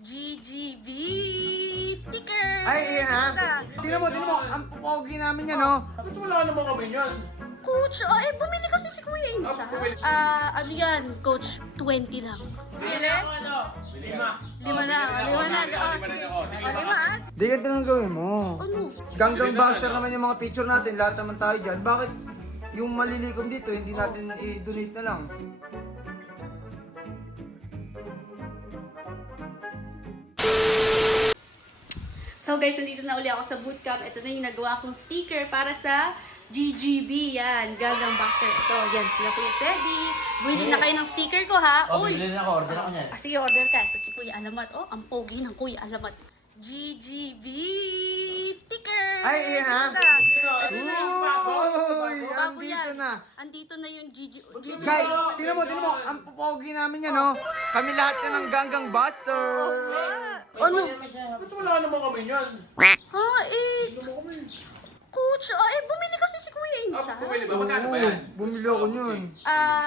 GGB sticker! Ay, yan ha. Tingnan mo, ang pogi namin yan, no? Bakit wala naman kami yan? Coach, bumili kasi si Kuya Insa. Ano yan, Coach? 20 lang. Bili? Lima na. Lima at? Di ganito ang gawin mo. Ano? Ganggang buster naman yung mga picture natin, lahat naman tayo dyan. Bakit yung malilikom dito, hindi natin i-donate na lang? So guys, nandito na uli ako sa bootcamp. Ito na yung nagawa kong sticker para sa GGB. Yan, Gagang Buster. Ito, yan, sila Kuya Sedi. Bumili na kayo ng sticker ko, ha? Uy! Bili na ako, order ako niyan. Sige, order ka. Ito si Kuya Alamat. Oh, ang pogi ng Kuya Alamat. GGB sticker! Ay, yan ha? Ito na. Uy, Bago andito yan. na. Andito na yung GGB. Guys, tingnan mo, ang pogi namin yan, no? Kami lahat yan ng Ganggang Buster. Ano? Bakit wala naman kami yan? Ha, Coach, bumili kasi si Kuya Insa. Bumili ba? Magkano ba yan? Bumili ako yun.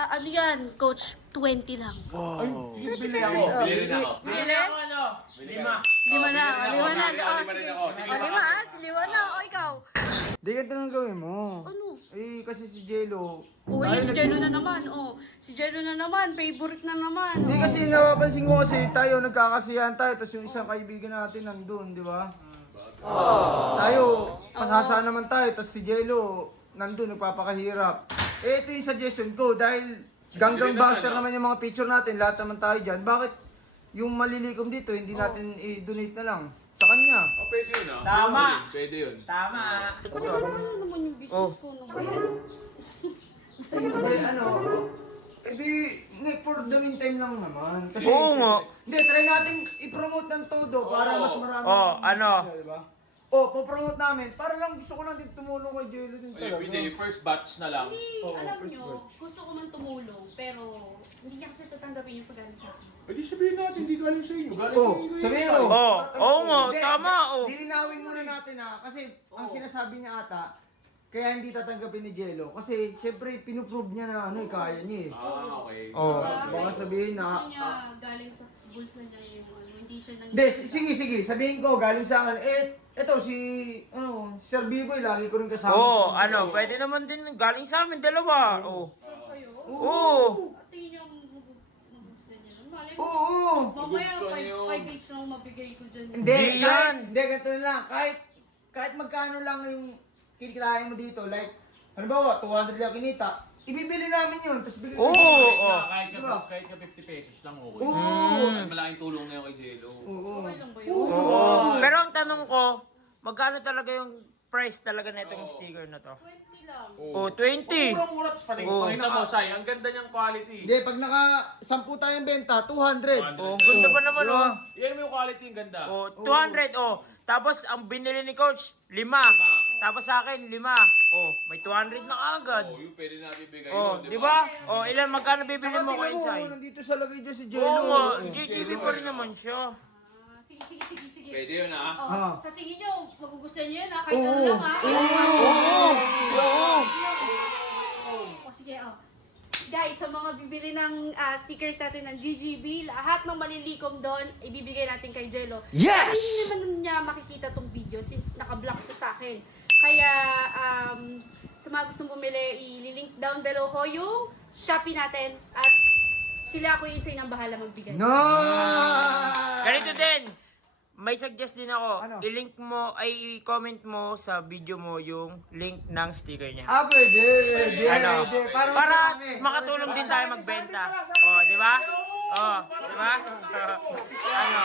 Ano yan, Coach? 20 lang. Ay, bili pesos, ako. oh. Bili rin ako. Bili? Lima. Lima na. Lima Lima na. rin ako. Lima na. O, ikaw. Di ganito ang gawin mo. Ano? Kasi si Jello. Uy, si Jello na naman. Oh, si Jello na naman. Favorite na naman. Hindi kasi napapansin ko kasi tayo nagkakasiyahan tayo tapos yung isang kaibigan natin nandun, di ba? Tayo, pasasaan naman tayo tapos si Jello nandun nagpapakahirap. Ito yung suggestion ko dahil Ganggang Buster naman yung mga picture natin, lahat naman tayo dyan. Bakit yung malilikom dito hindi natin i-donate na lang sa kanya? Oh, pwede yun ah. Tama. Pwede yun. Tama. Ano naman yung business ko? Ano ba yan? Hindi, for the meantime lang naman. Kasi, Oo nga. Hindi, try natin i-promote ng todo para mas marami. Ano? Diba? Po-promote namin. Para lang gusto ko lang din tumulong kay Jello din Ay, talaga. hindi. First batch na lang. Hindi, Oo, alam first nyo, batch. gusto ko man tumulong, pero hindi niya kasi tatanggapin yung paggaling sa akin. Pwede sabihin natin, hindi galing sa inyo. Galing Oh, kay Kuya sabihin Insa. mo. Oo nga, Hindi, tama, oh. Lilinawin muna natin ha. Kasi ang sinasabi niya ata, kaya hindi tatanggapin ni Jello. Kasi syempre pinuprove niya na kaya niya eh. Ah, okay. Oh. Baka sabihin na... Gusto niya galing sa bulsa niya yung hindi siya nang... Hindi, sige. Sabihin ko, galing sa akin. Eto si Sir Biboy, lagi ko rin kasama. Pwede naman din galing sa amin, dalawa. Oh. Sure kayo? Oo. At yun yung magugustuhan niya. Malay mo, Oo. mamaya Magugustuhan niyo. 5 each lang mabigay ko dyan. Hindi, yan. ganito na lang. Kahit magkano lang yung kikitain mo dito, like, halimbawa, 200 lang kinita, ibibili namin yun, tapos bigay ko. Oo. Kahit ka 50 pesos lang okay. Oo. Kahit malaking tulong na yun kay Jello. Oo. Okay lang ba yun? Oo. Pero ang tanong ko, magkano talaga yung price talaga na itong sticker na to? 20 lang. Oh, 20. Murang-mura pa rin. Oo. Pakita mo, Sai. Ang ganda niyang quality. Hindi, pag naka 10 tayong benta, 200. Oh, ganda pa naman, Diba? oh. Yan mo yung quality, ang ganda. Oh, 200, oh. Tapos, ang binili ni Coach, 5. Tapos sa akin, 5. Oh, may 200 na agad. Oh, yung pwede natin bigay Oh, yun, di ba? Oh, ilan magkano bibili Tsaka mo kay tingnan mo, Insay? nandito sa lagay dyan si Jello. Oo nga, GGB pa rin naman siya. Sige. Pwede yun ah. Oh, sa tingin nyo, magugustuhan nyo yun ha? Kahit ano Oo. lang ha? Oo. O sige, Guys, sa mga bibili ng stickers natin ng GGB, lahat ng malilikom doon, ibibigay natin kay Jello. Yes! Hindi naman niya makikita tong video since naka-block siya sa akin. Kaya, sa mga gustong bumili, i-link down below ko yung Shopee natin at sila ako yung insane ang bahala magbigay. No! Ganito din. May suggest din ako. Ano? I-link mo, ay i-comment mo sa video mo yung link ng sticker niya. Pwede. Ano? Para Para marami. makatulong din tayo magbenta. Oh, di ba? Oh, di ba? Ano?